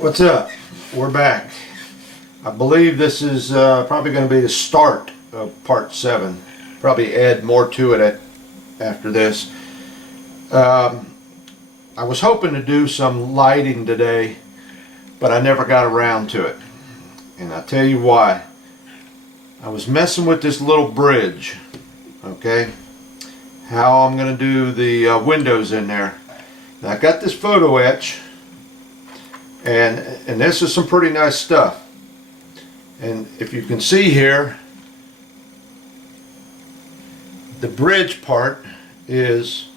What's up? We're back. I believe this is probably going to be the start of part 7. Probably add more to it after this. I was hoping to do some lighting today, but I never got around to it. And I'll tell you why. I was messing with this little bridge. Okay? How I'm going to do the windows in there. Now I got this photo etch. And this is some pretty nice stuff. And if you can see here, the bridge part is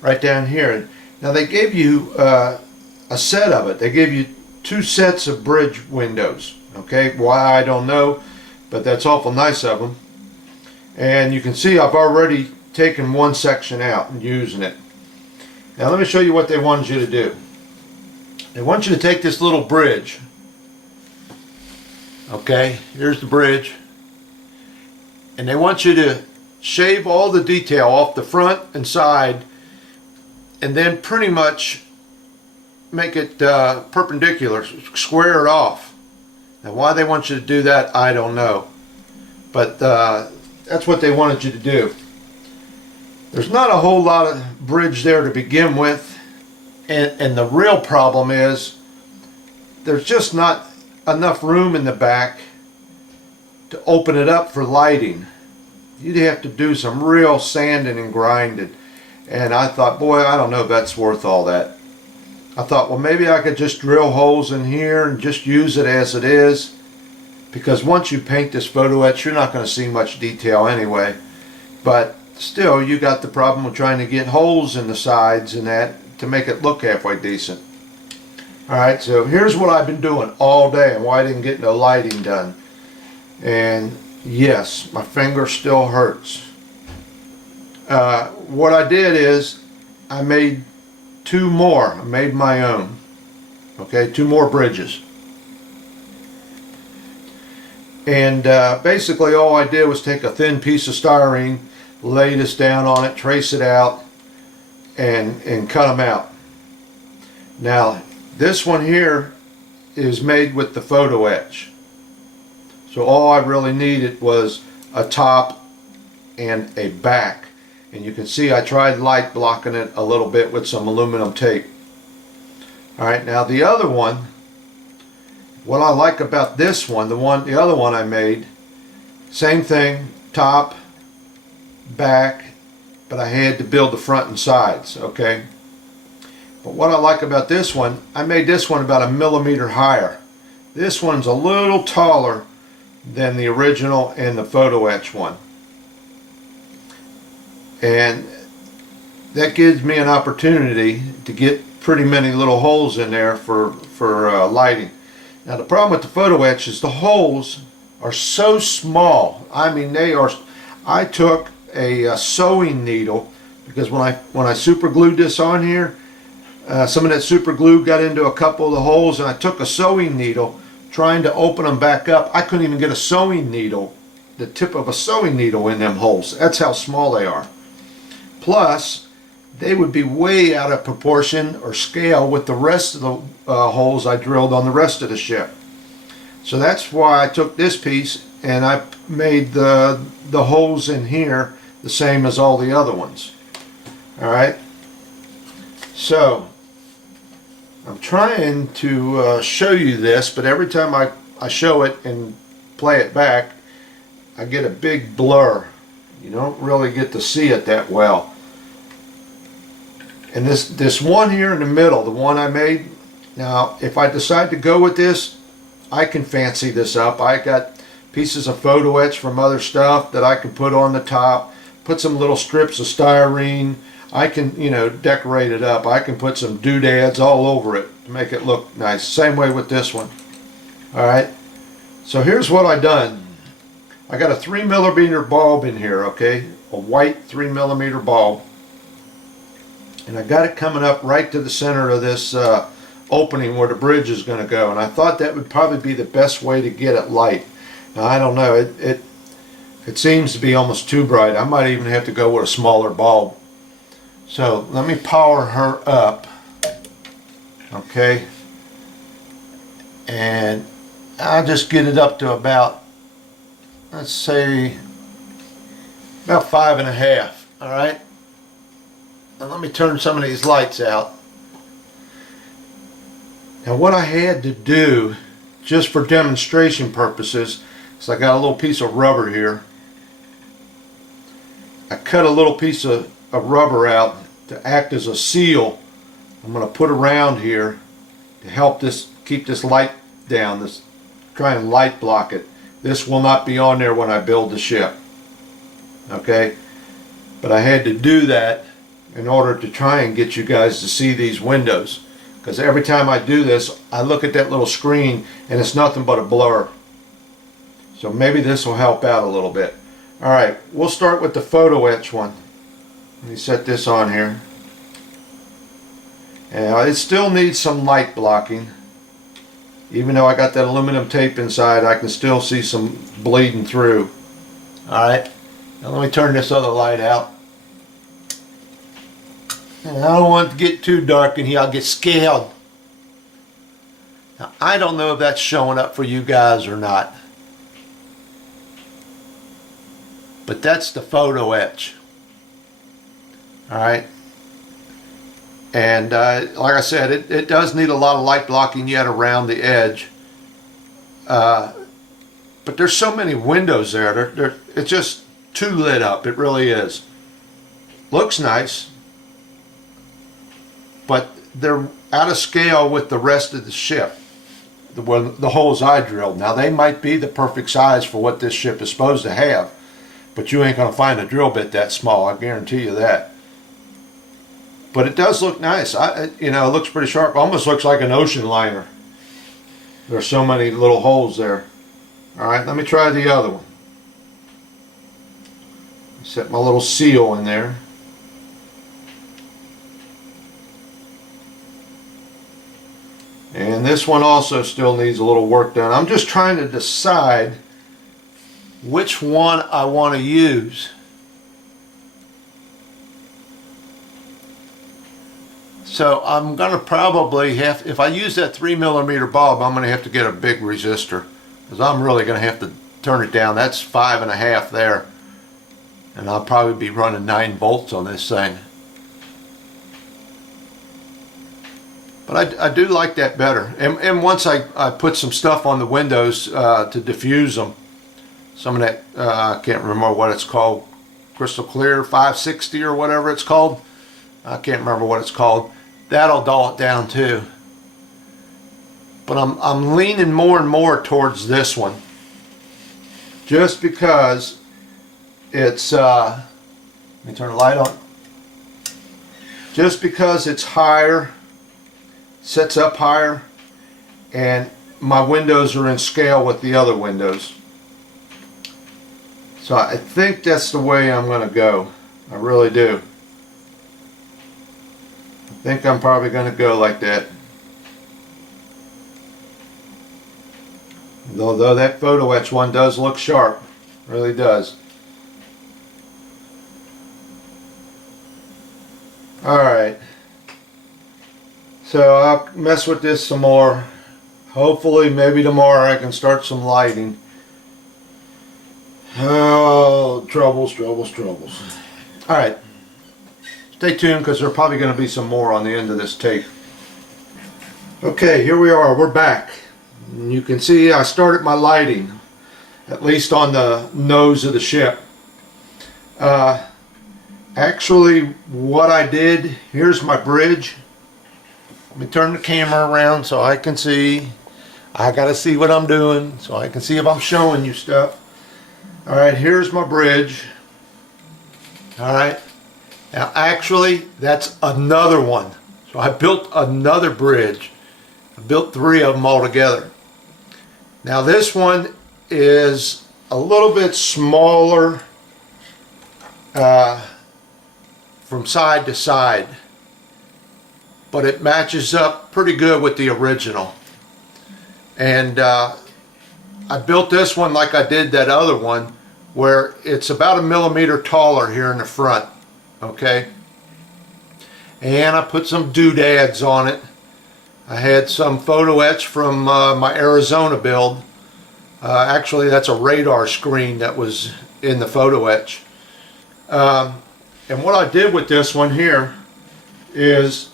right down here. Now they gave you a set of it. They gave you 2 sets of bridge windows. Okay, why I don't know, but that's awful nice of them. And you can see I've already taken one section out and using it. Now let me show you what they wanted you to do. They want you to take this little bridge. Okay, here's the bridge. And they want you to shave all the detail off the front and side, and then pretty much make it perpendicular, square it off. Now why they want you to do that, I don't know. But that's what they wanted you to do. There's not a whole lot of bridge there to begin with. And the real problem is there's just not enough room in the back to open it up for lighting. You'd have to do some real sanding and grinding. And I thought, boy, I don't know if that's worth all that. I thought, well, maybe I could just drill holes in here and just use it as it is. Because once you paint this photo etch, you're not going to see much detail anyway. But still, you got the problem with trying to get holes in the sides and that to make it look halfway decent. Alright, so here's what I've been doing all day and why I didn't get no lighting done. And yes, my finger still hurts. What I did is I made 2 more. I made my own. Okay, 2 more bridges. And basically all I did was take a thin piece of styrene, lay this down on it, trace it out, and cut them out. Now this one here is made with the photo etch, so all I really needed was a top and a back, and you can see I tried light blocking it a little bit with some aluminum tape. Alright, now the other one, what I like about this one, the other one I made, same thing, top, back, but I had to build the front and sides, okay? But what I like about this one, I made this one about 1 millimeter higher. This one's a little taller than the original and the photo etch one. And that gives me an opportunity to get pretty many little holes in there for lighting. Now the problem with the photo etch is the holes are so small. I mean, they are. I took a sewing needle, because when I super glued this on here, some of that super glue got into a couple of the holes, and I took a sewing needle trying to open them back up. I couldn't even get a sewing needle, the tip of a sewing needle, in them holes. That's how small they are. Plus they would be way out of proportion or scale with the rest of the holes I drilled on the rest of the ship. So that's why I took this piece and I made the holes in here the same as all the other ones. Alright, so I'm trying to show you this, but every time I show it and play it back, I get a big blur. You don't really get to see it that well. And this one here in the middle, the one I made, now if I decide to go with this, I can fancy this up. I got pieces of photo etch from other stuff that I can put on the top, put some little strips of styrene. I can, you know, decorate it up. I can put some doodads all over it to make it look nice. Same way with this one. Alright, so here's what I done. I got a 3 millimeter bulb in here, okay, a white 3 millimeter bulb, and I got it coming up right to the center of this opening where the bridge is going to go, and I thought that would probably be the best way to get it light. Now I don't know, it seems to be almost too bright. I might even have to go with a smaller bulb. So let me power her up. Okay, and I'll just get it up to about, let's say, about 5.5. All right. Now let me turn some of these lights out. Now what I had to do, just for demonstration purposes, is I got a little piece of rubber here. I cut a little piece of rubber out to act as a seal. I'm going to put around here to help this keep this light down, this try and light block it. This will not be on there when I build the ship. Okay? But I had to do that in order to try and get you guys to see these windows. Because every time I do this, I look at that little screen and it's nothing but a blur. So maybe this will help out a little bit. Alright, we'll start with the photo etch one. Let me set this on here. And it still needs some light blocking. Even though I got that aluminum tape inside, I can still see some bleeding through. Alright, now let me turn this other light out. And I don't want it to get too dark in here, I'll get scared. Now I don't know if that's showing up for you guys or not. But that's the photo etch. Alright. And like I said, it does need a lot of light blocking yet around the edge. But there's so many windows there. It's just too lit up. It really is. Looks nice. But they're out of scale with the rest of the ship. The holes I drilled. Now they might be the perfect size for what this ship is supposed to have. But you ain't going to find a drill bit that small. I guarantee you that. But it does look nice. You know, it looks pretty sharp. Almost looks like an ocean liner. There's so many little holes there. Alright, let me try the other one. Set my little seal in there. And this one also still needs a little work done. I'm just trying to decide which one I want to use. So I'm going to probably have, if I use that 3mm bulb, I'm going to have to get a big resistor. Because I'm really going to have to turn it down. That's 5.5 there. And I'll probably be running 9 volts on this thing. But I do like that better. And once I put some stuff on the windows to diffuse them, some of that, I can't remember what it's called, Crystal Clear 560 or whatever it's called. I can't remember what it's called. That'll dull it down too. But I'm leaning more and more towards this one. Just because it's, let me turn the light on. Just because it's higher, sets up higher, and my windows are in scale with the other windows. So I think that's the way I'm going to go. I really do. I think I'm probably going to go like that. Although that photo etch one does look sharp. Really does. Alright. So I'll mess with this some more. Hopefully maybe tomorrow I can start some lighting. Oh, troubles. Alright. Stay tuned because there are probably going to be some more on the end of this tape. Okay, here we are. We're back. And you can see I started my lighting, at least on the nose of the ship. Actually, what I did, here's my bridge. Let me turn the camera around so I can see. I got to see what I'm doing so I can see if I'm showing you stuff. Alright, here's my bridge. Alright. Now actually, that's another one. So I built another bridge. I built 3 of them all together. Now this one is a little bit smaller from side to side. But it matches up pretty good with the original. And I built this one like I did that other one, where it's about 1 millimeter taller here in the front. Okay, and I put some doodads on it. I had some photo etch from my Arizona build. Actually, that's a radar screen that was in the photo etch. And what I did with this one here is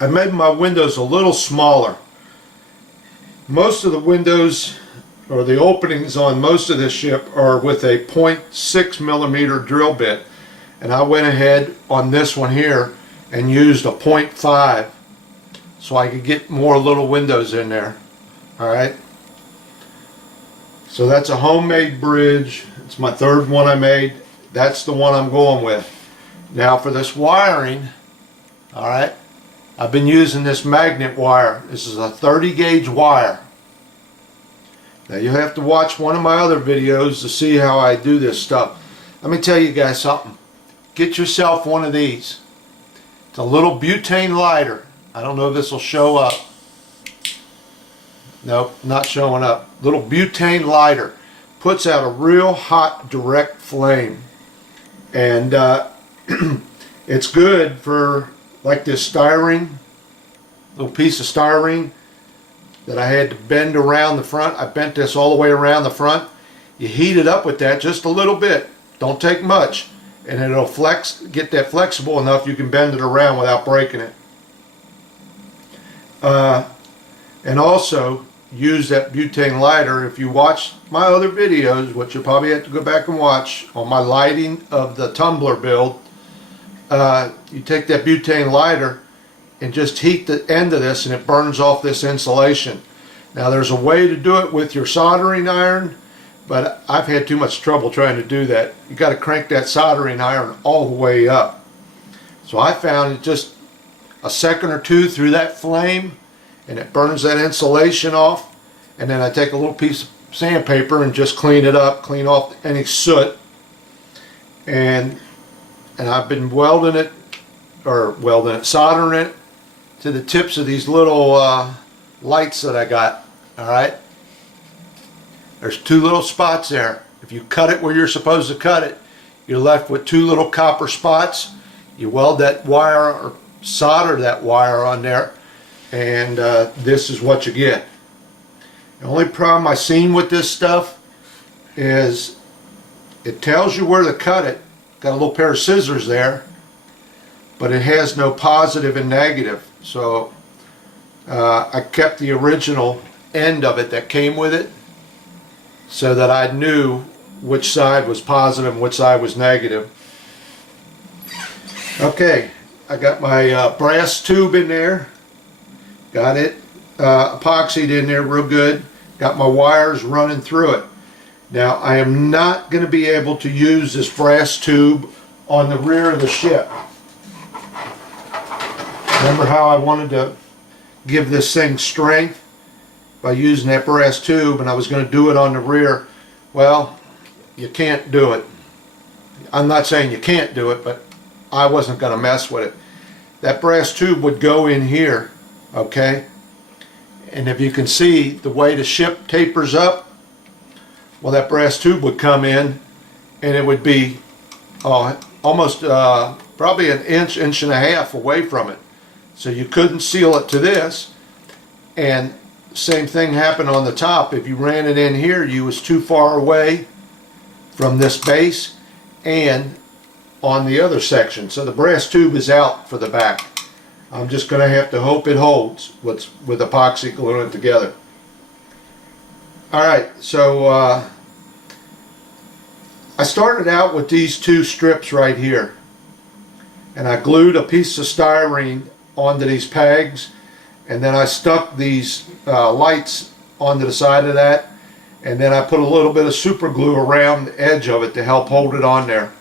I made my windows a little smaller. Most of the windows, or the openings on most of this ship, are with a 0.6 millimeter drill bit, and I went ahead on this one here and used a 0.5 so I could get more little windows in there. Alright, so that's a homemade bridge. It's my third one I made. That's the one I'm going with. Now for this wiring, alright, I've been using this magnet wire. This is a 30 gauge wire. Now you have to watch one of my other videos to see how I do this stuff. Let me tell you guys something. Get yourself one of these. It's a little butane lighter. I don't know if this will show up. Nope, not showing up. Little butane lighter. Puts out a real hot direct flame. And it's good for like this styrene, little piece of styrene that I had to bend around the front. I bent this all the way around the front. You heat it up with that just a little bit. Don't take much. And it'll get that flexible enough you can bend it around without breaking it. And also use that butane lighter. If you watch my other videos, which you'll probably have to go back and watch, on my lighting of the tumbler build, you take that butane lighter and just heat the end of this and it burns off this insulation. Now there's a way to do it with your soldering iron, but I've had too much trouble trying to do that. You got to crank that soldering iron all the way up. So I found it just a second or two through that flame and it burns that insulation off, and then I take a little piece of sandpaper and just clean it up, clean off any soot, and I've been soldering it to the tips of these little lights that I got. Alright, there's two little spots there. If you cut it where you're supposed to cut it, you're left with two little copper spots. You weld that wire or solder that wire on there, and this is what you get. The only problem I've seen with this stuff is it tells you where to cut it. Got a little pair of scissors there, but it has no positive and negative. So I kept the original end of it that came with it so that I knew which side was positive and which side was negative. Okay, I got my brass tube in there. Got it epoxied in there real good. Got my wires running through it. Now I am not going to be able to use this brass tube on the rear of the ship. Remember how I wanted to give this thing strength by using that brass tube, and I was going to do it on the rear? Well, you can't do it. I'm not saying you can't do it, but I wasn't going to mess with it. That brass tube would go in here, okay? And if you can see the way the ship tapers up, well, that brass tube would come in and it would be almost probably an inch, inch and a half away from it. So you couldn't seal it to this. And same thing happened on the top. If you ran it in here, you was too far away from this base and on the other section. So the brass tube is out for the back. I'm just going to have to hope it holds with epoxy gluing it together. Alright, so I started out with these two strips right here, and I glued a piece of styrene onto these pegs, and then I stuck these lights onto the side of that, and then I put a little bit of super glue around the edge of it to help hold it on there.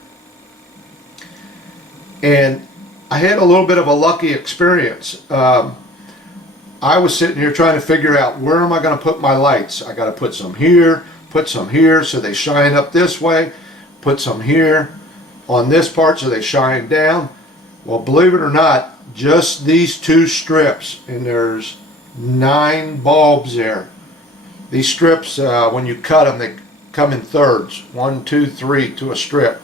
And I had a little bit of a lucky experience. I was sitting here trying to figure out, where am I going to put my lights? I got to put some here so they shine up this way, put some here on this part so they shine down. Well, believe it or not, just these two strips, and there's 9 bulbs there. These strips, when you cut them, they come in thirds, 1, 2, 3 to a strip,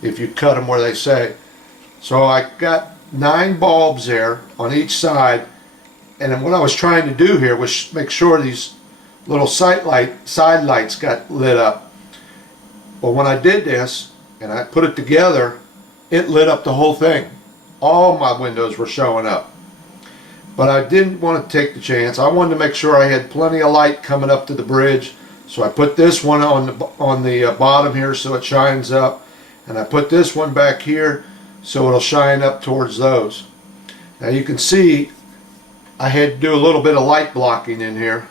if you cut them where they say. So I got 9 bulbs there on each side, and then what I was trying to do here was make sure these little side lights got lit up. Well, when I did this and I put it together, it lit up the whole thing. All my windows were showing up. But I didn't want to take the chance. I wanted to make sure I had plenty of light coming up to the bridge. So I put this one on the bottom here so it shines up. And I put this one back here so it'll shine up towards those. Now you can see I had to do a little bit of light blocking in here.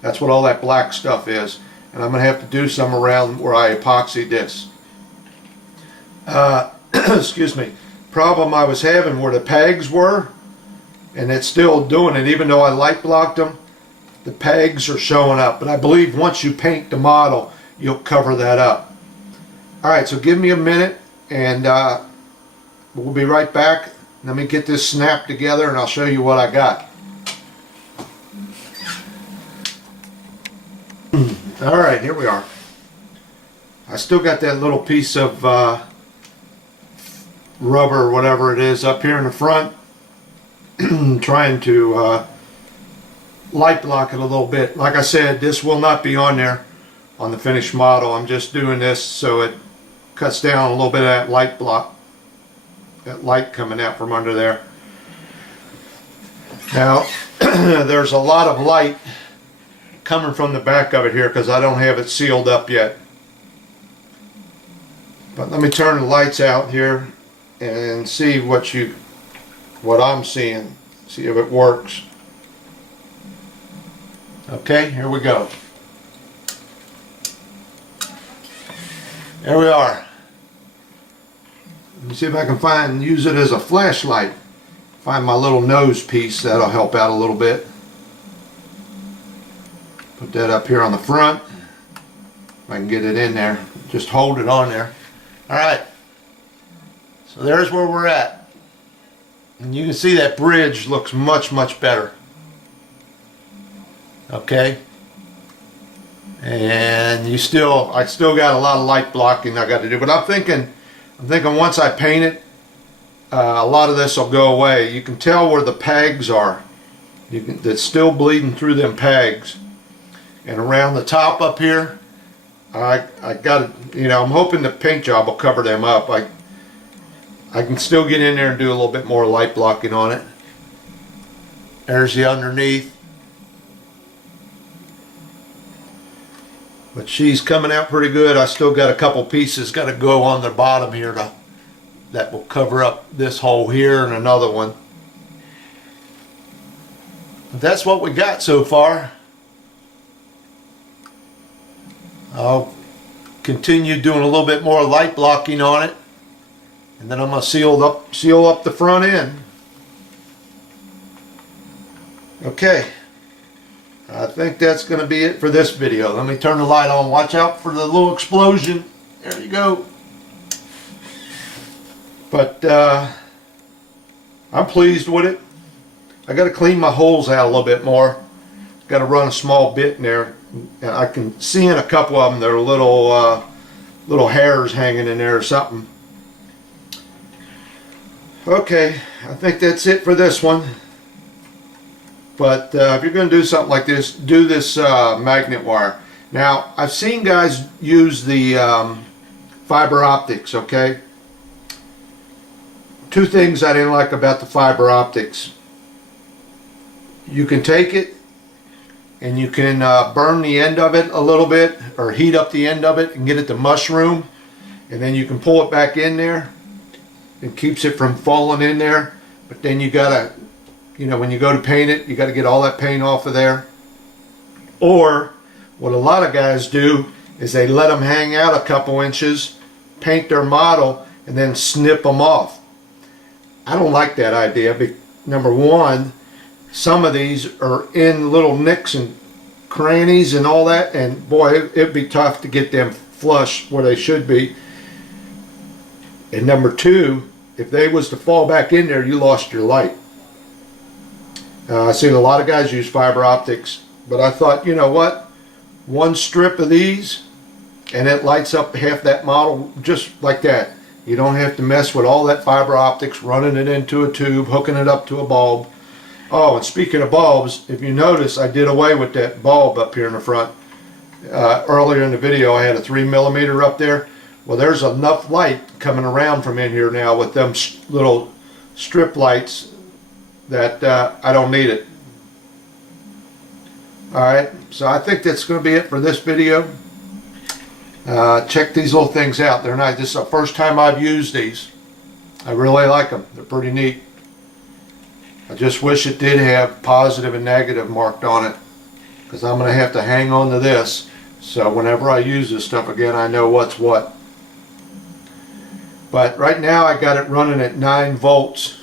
That's what all that black stuff is. And I'm going to have to do some around where I epoxied this. Excuse me. Problem I was having where the pegs were, and it's still doing it even though I light blocked them, the pegs are showing up. But I believe once you paint the model, you'll cover that up. Alright, so give me a minute and we'll be right back. Let me get this snapped together and I'll show you what I got. Alright, here we are. I still got that little piece of rubber or whatever it is up here in the front. Trying to light block it a little bit. Like I said, this will not be on there on the finished model. I'm just doing this so it cuts down a little bit of that light block, that light coming out from under there. Now there's a lot of light coming from the back of it here because I don't have it sealed up yet. But let me turn the lights out here and see what I'm seeing. See if it works. Okay, here we go. There we are. Let me see if I can use it as a flashlight. Find my little nose piece, that'll help out a little bit. Put that up here on the front. If I can get it in there. Just hold it on there. Alright. So there's where we're at. And you can see that bridge looks much, much better. Okay. And I still got a lot of light blocking I got to do. But I'm thinking once I paint it, a lot of this will go away. You can tell where the pegs are. That's still bleeding through them pegs. And around the top up here, I got, I'm hoping the paint job will cover them up. I can still get in there and do a little bit more light blocking on it. There's the underneath. But she's coming out pretty good. I still got a couple pieces got to go on the bottom here that will cover up this hole here and another one. But that's what we got so far. I'll continue doing a little bit more light blocking on it, and then I'm going to seal up the front end. Okay, I think that's going to be it for this video. Let me turn the light on. Watch out for the little explosion. There you go. But I'm pleased with it. I got to clean my holes out a little bit more. Got to run a small bit in there. And I can see in a couple of them there are little hairs hanging in there or something. Okay, I think that's it for this one. But if you're going to do something like this, do this magnet wire. Now, I've seen guys use the fiber optics, okay? Two things I didn't like about the fiber optics. You can take it and you can burn the end of it a little bit, or heat up the end of it and get it to mushroom, and then you can pull it back in there. It keeps it from falling in there. But then you gotta, when you go to paint it, you gotta get all that paint off of there. Or what a lot of guys do is they let them hang out a couple inches, paint their model, and then snip them off. I don't like that idea. Number one, some of these are in little nicks and crannies and all that, and boy, it'd be tough to get them flush where they should be. And number two, if they was to fall back in there, you lost your light. I've seen a lot of guys use fiber optics, but I thought, you know what, one strip of these and it lights up half that model just like that. You don't have to mess with all that fiber optics, running it into a tube, hooking it up to a bulb. Oh, and speaking of bulbs, if you notice, I did away with that bulb up here in the front. Earlier in the video, I had a 3mm up there. Well, there's enough light coming around from in here now with them little strip lights that I don't need it. Alright, so I think that's going to be it for this video. Check these little things out. They're nice. This is the first time I've used these. I really like them. They're pretty neat. I just wish it did have positive and negative marked on it, because I'm going to have to hang on to this, so whenever I use this stuff again, I know what's what. But right now I got it running at 9 volts.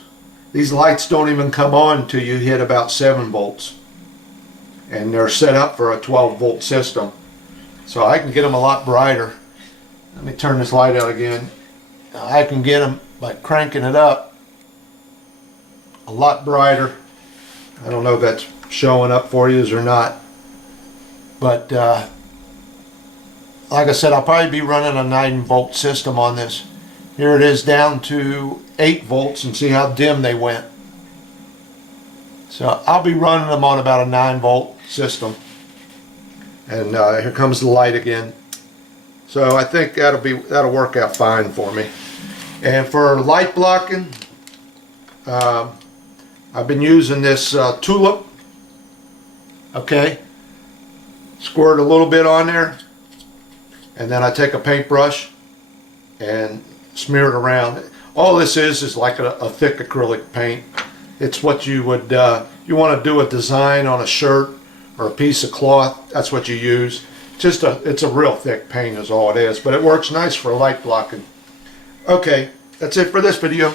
These lights don't even come on until you hit about 7 volts. And they're set up for a 12 volt system. So I can get them a lot brighter. Let me turn this light out again. I can get them by cranking it up a lot brighter. I don't know if that's showing up for you or not. But like I said, I'll probably be running a 9 volt system on this. Here it is down to 8 volts, and see how dim they went. So I'll be running them on about a 9 volt system. And here comes the light again. So I think that'll work out fine for me. And for light blocking, I've been using this tulip. Okay, squirt a little bit on there, and then I take a paintbrush and smear it around. All this is like a thick acrylic paint. It's what you would you want to do a design on a shirt or a piece of cloth. That's what you use. It's a real thick paint is all it is, but it works nice for light blocking. Okay, that's it for this video.